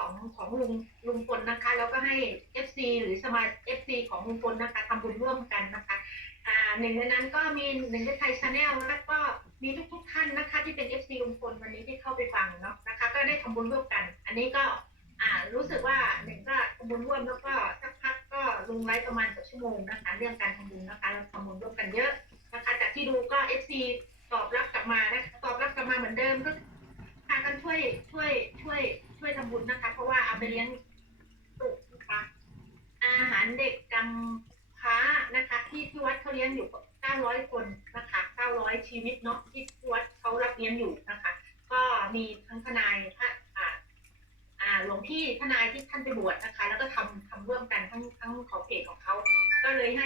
ของของลุงลุงพลนะคะ แล้วก็ให้ FC หรือสมา FC ของลุงพลนะคะทำบุญร่วมกันนะคะอ่าหนึ่งในนั้นก็มีหนึ่งในไทยชาแนลแล้วก็มีทุกๆท่านนะคะ ที่เป็น FC ลุงพลวันนี้ที่เข้าไปฟังเนาะนะคะ ก็ได้ทำบุญร่วมกัน อันนี้ก็อ่ารู้สึกว่าหนึ่งก็ทำบุญร่วมแล้วก็สักพักก็ลุงไลฟ์ประมาณกับชั่วโมงนะคะเรื่องการทำบุญนะคะแล้วทำบุญร่วมกันเยอะนะคะจากที่ดูก็ FC ตอบรับกลับมานะคะตอบรับกลับมาเหมือนเดิมก็ พากันช่วยช่วยช่วยช่วยทำบุญนะคะ เพราะว่าเอาไปเลี้ยงสุกนะคะ อาหารเด็กกำพร้านะคะ ที่ที่วัดเขาเลี้ยงอยู่ 900 คนนะคะ 900ชีวิตเนาะที่วัดเขารับเลี้ยงอยู่นะคะ ก็มีทั้งทนายพระอ่าอาหลวงพี่ทนายที่ท่านไปบวชนะคะ แล้วก็ทำทำร่วมกันทั้งทั้งของเพจของเขาก็เลยให้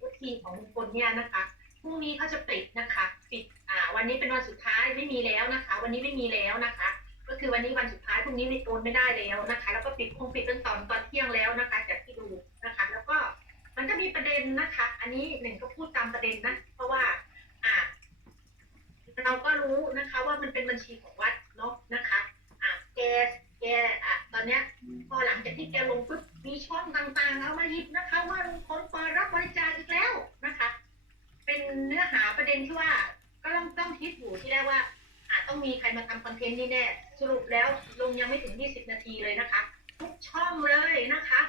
ทุกทีของลุงพลเนี่ยนะคะพรุ่งนี้เขาจะปิดนะคะปิดอ่า วันนี้เป็นวันสุดท้ายไม่มีแล้วนะคะ วันนี้ไม่มีแล้วนะคะ ก็คือวันนี้วันสุดท้ายพรุ่งนี้ไม่โอนไม่ได้แล้วนะคะ แล้วก็ปิดคงปิดตั้งตอนตอนเที่ยงแล้วนะคะจากที่ดูนะคะ แล้วก็มันก็มีประเด็นนะคะ อันนี้หนึ่งก็พูดตามประเด็นนะ เพราะว่า อ่า เราก็รู้นะคะว่ามันเป็นบัญชีของวัดเนาะนะคะอ่าแกแกอะตอนเนี้ยพอหลังจากที่แกลงปุ๊บมีช่องต่างๆเอามาหยิบนะคะ ว่าลุงพลเปิดรับบริจาคอีกแล้วนะคะ เป็นเนื้อหาประเด็นที่ว่าก็ต้องต้องคิดอยู่ที่แรกว่าอาจต้องมีใครมาทำคอนเทนต์นี่แน่สรุปแล้วลงยังไม่ถึง 20 นาทีเลยนะคะ ทุกช่องเลยนะคะ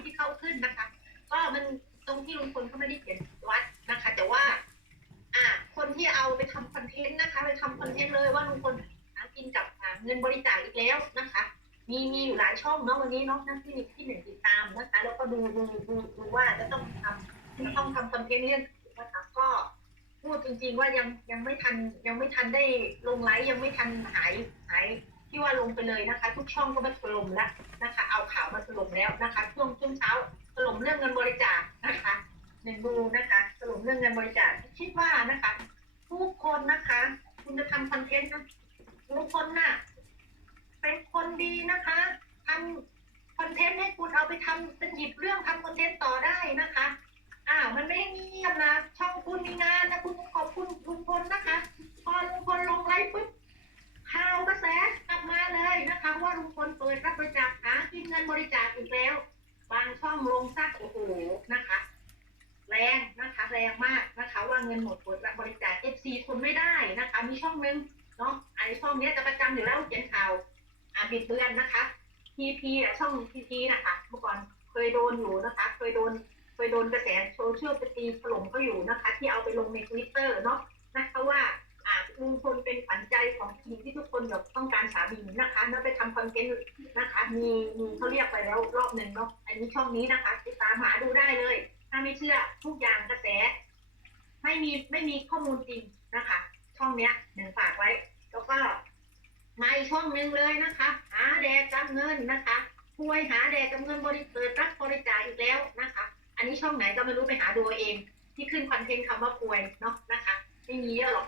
ว่ที่เข้าขึ้นนะคะ ก็มันตรงที่ลุงพลเขาไม่ได้เขียนวัดนะคะ แต่ว่า อ่า คนที่เอาไปทำคอนเทนต์นะคะ ไปทำคอนเทนต์เลยว่าลุงพลหากินกับเงินบริจาคอีกแล้วนะคะ มีมีอยู่หลายช่องเนาะวันนี้เนาะนั่นที่ที่หนึ่งติดตามนะคะแล้วก็ดูดูดูดูว่าจะต้องทำจะต้องทำคอนเทนต์เรื่องนะคะก็พูดจริง ๆ ว่ายังยังไม่ทันยังไม่ทันได้ลงไลฟ์ยังไม่ทันหายหายที่ว่าลงไปเลยนะคะ ทุกช่องก็มาถล่มแล้วนะ เอาข่าวมาถล่มแล้วนะคะช่วงช่วงเช้าถล่มเรื่องเงินบริจาคนะคะหนึ่งดูนะคะสรุปเรื่องเงินบริจาคคิดว่านะคะทุกคนนะคะ คุณจะทำคอนเทนต์นะทุกคนน่ะเป็นคนดีนะคะทำคอนเทนต์ให้คุณเอาไปทำเป็นหยิบเรื่องทำคอนเทนต์ต่อได้นะคะอ้าวมันไม่ได้เงีนะช่องคุณมีงานนะคุณขอบคุณลุงพลนะคะ พอลุงพลลงไลฟ์ นบริจาคอีกแล้ว บางช่องลงซักโอ้โหนะคะ แรงนะคะ แรงมากนะคะ ว่าเงินหมดหมดและบริจาค FC ทนไม่ได้นะคะ มีช่องนึงเนาะไอช่องเนี้ยจะประจำอยู่แล้วเขียนข่าวอ่าบิดเบือนนะคะ TP อะช่อง TP นะคะเมื่อก่อนเคยโดนอยู่นะคะ เคยโดนเคยโดนกระแสโซเชียลไปตีถล่มเขาอยู่นะคะ ที่เอาไปลงในทวิตเตอร์เนาะนะคะว่า ลุงพลเป็นขวัญใจของทีมที่ทุกคนแบบต้องการสามีนะคะแล้วไปทำคอนเทนต์นะคะ มีมีเขาเรียกไปแล้วรอบหนึ่งเนาะอันนี้ช่องนี้นะคะติดตามหาดูได้เลย ถ้าไม่เชื่อทุกอย่างกระแส ไม่มีไม่มีข้อมูลจริงนะคะ ช่องเนี้ยหนึ่งฝากไว้ แล้วก็มาอีกช่องหนึ่งเลยนะคะ หาแดกกับเงินนะคะป่วยหาแดกกับเงินบริเปิดรับบริจาคอีกแล้วนะคะ อันนี้ช่องไหนก็ไม่รู้ไปหาดูเอง ที่ขึ้นคอนเทนต์คำว่าป่วยเนาะนะคะ ไม่มีเยอะหรอก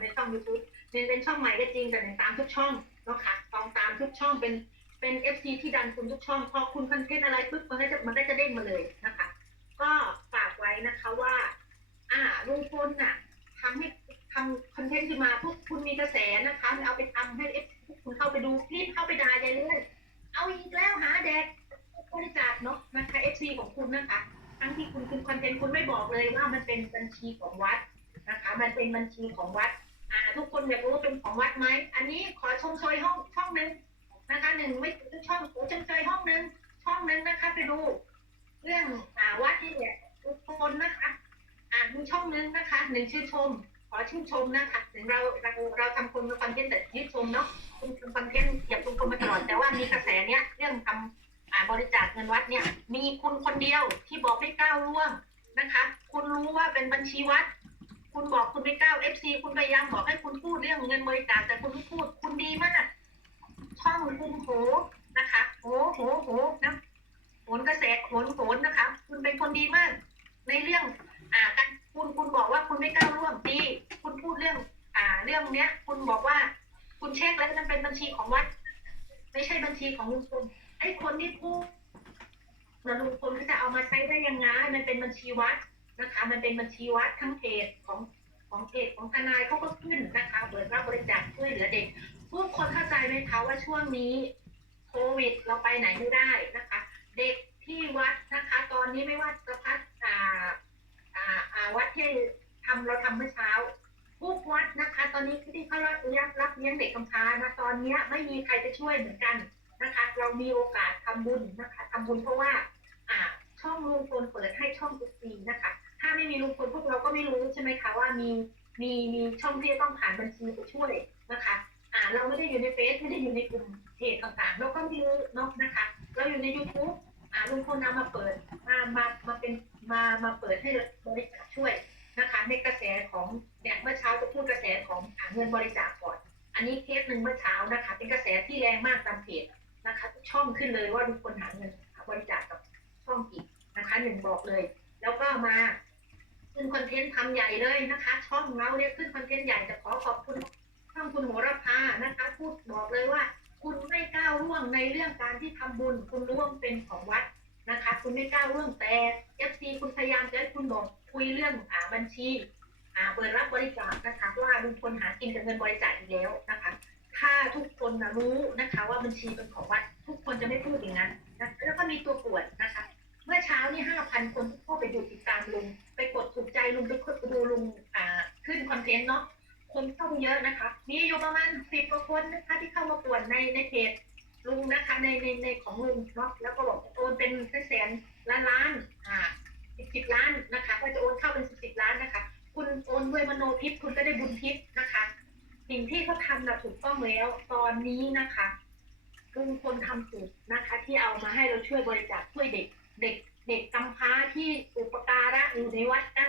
ในช่องยูทูบเป็นเป็นช่องใหม่ก็จริงแต่หนึ่งตามทุกช่องเนาะค่ะต้องตามทุกช่องเป็นเป็นเอฟซีที่ดันคุณทุกช่องพอคุณคอนเทนต์อะไรปุ๊บมันก็จะมันก็จะเด้งมาเลยนะคะ ก็ฝากไว้นะคะว่า อ่าลุงพลน่ะทำให้ทำคอนเทนต์ขึ้นมาพวกคุณมีกระแสนะคะเอาไปทำให้เอฟคุณเข้าไปดูรีบเข้าไปด่าใหญ่เลยเอาอีกแล้วหาแดกบริจาคเนาะนะคะเอฟซีของคุณนะคะทั้งที่คุณคุณคอนเทนต์คุณไม่บอกเลยว่ามันเป็นบัญชีของวัดนะคะ มันเป็นบัญชีของวัด ทุกคนอยากรู้ว่าเป็นของวัดไหม อันนี้ขอชมเชยห้องช่องหนึ่งนะคะหนึ่งไม่ถึงช่องขอชมเชยห้องหนึ่งช่องหนึ่งนะคะ ไปดู เรื่องอ่าวัดที่เนี่ยทุกคนนะคะอ่ามีช่องนึงนะคะหนึ่งชื่นชม ขอชื่นชมนะคะถึงเราเราเราทำคนคอนเทนต์แต่ชื่นชมเนาะคุณทำคอนเทนต์อย่าคุณคนมาตลอดแต่ว่ามีกระแสเนี้ยเรื่องทำอ่าบริจาคเงินวัดเนี่ย มีคุณคนเดียวที่บอกไม่ก้าวล่วงนะคะ คุณรู้ว่าเป็นบัญชีวัด คุณบอกคุณไม่ก้าวเอฟซีคุณพยายามบอกให้คุณพูดเรื่องเงินบริจาคแต่คุณไม่พูดคุณดีมากช่องคุณโหนะคะโหโหโหนะโหนกระแสโหนโหนนะคะ คุณเป็นคนดีมาก ในเรื่อง อ่าการคุณคุณบอกว่าคุณไม่ก้าวร่วมดีคุณพูดเรื่อง อ่า เรื่องเนี้ย คุณบอกว่า คุณเช็คแล้วมันเป็นบัญชีของวัด ไม่ใช่บัญชีของลุงพลไอ้คนที่พูดแล้วลุงพลเขาจะเอามาใช้ได้ยังไงมันเป็นบัญชีวัด นะคะ มันเป็นบัญชีวัดทั้งเพจของของเพจของทนายเขาก็ขึ้นนะคะเปิดรับบริจาคช่วยเหลือเด็กทุกคนเข้าใจไหมคะว่าช่วงนี้โควิดเราไปไหนไม่ได้นะคะ เด็กที่วัดนะคะ ตอนนี้ไม่ว่าจะพัดอ่าอ่าอ่าวัดที่ทำเราทำเมื่อเช้าทุกวัดนะคะ ตอนนี้ที่เขารับรับรับเลี้ยงเด็กกำพร้านะตอนนี้ไม่มีใครจะช่วยเหมือนกันนะคะ เรามีโอกาสทำบุญนะคะทำบุญเพราะว่า อ่าช่องลุงพลเปิดให้ช่องทุกปีนะคะาไม่มีลุงพลพวกเราก็ไม่รู้ใช่ไหมคะว่ามีมีมีช่องที่จะต้องผ่านบัญชีไปช่วยนะคะอ่าเราไม่ได้อยู่ในเฟซไม่ได้อยู่ในกลุ่มเพจต่างๆ เราก็ไม่รู้เนาะนะคะ เราอยู่ใน YouTube อ่าลุงพลนำมาเปิดมามามาเป็นมามาเปิดให้บริจาคช่วยนะคะในกระแสของเนี่ยเมื่อเช้าจะพูดกระแสของอ่าเงินบริจาคก่อน อันนี้เคสหนึ่งเมื่อเช้านะคะ เป็นกระแสที่แรงมากตามเพจนะคะช่องขึ้นเลยว่ามีคนหาเงินบริจาคกับช่องอีกนะคะหนึ่งบอกเลย แล้วก็มา ขึ้นคอนเทนต์ทำใหญ่เลยนะคะ ช่องเราเนี่ยขึ้นคอนเทนต์ใหญ่จะขอขอบคุณช่องคุณโหระพานะคะ พูดบอกเลยว่า คุณไม่ก้าวล่วงในเรื่องการที่ทำบุญ คุณร่วมเป็นของวัดนะคะ คุณไม่ก้าวล่วงแต่เอฟซีคุณพยายามจะให้คุณบอกคุยเรื่องอ่าบัญชีอ่าเปิดรับบริจาคนะคะว่าลุงพลหากินกับเงินบริจาคอีกแล้วนะคะถ้าทุกคนนะรู้นะคะ ว่าบัญชีเป็นของวัด ทุกคนจะไม่พูดอย่างนั้นนะแล้วก็มีตัวปวดนะคะ เมื่อเช้านี่ห้าพันคน อะนะคะ มีอยู่ประมาณสิบกว่าคนนะคะที่เข้ามาป่วดในในเพจลุงนะคะในในในของลุงเนาะแล้วก็บอกโอนเป็นแสนล้านล้านอ่าสิบสิบล้านนะคะ ก็จะโอนเข้าเป็นสิบสิบล้านนะคะ คุณโอนด้วยมโนทิพย์คุณก็ได้บุญทิพย์นะคะ สิ่งที่เขาทำนะถูกต้องแล้วตอนนี้นะคะลุงพลทำถูกนะคะ ที่เอามาให้เราช่วยบริจาคช่วยเด็กเด็กเด็กกำพร้าที่อุปการะอยู่ในวัดเก้า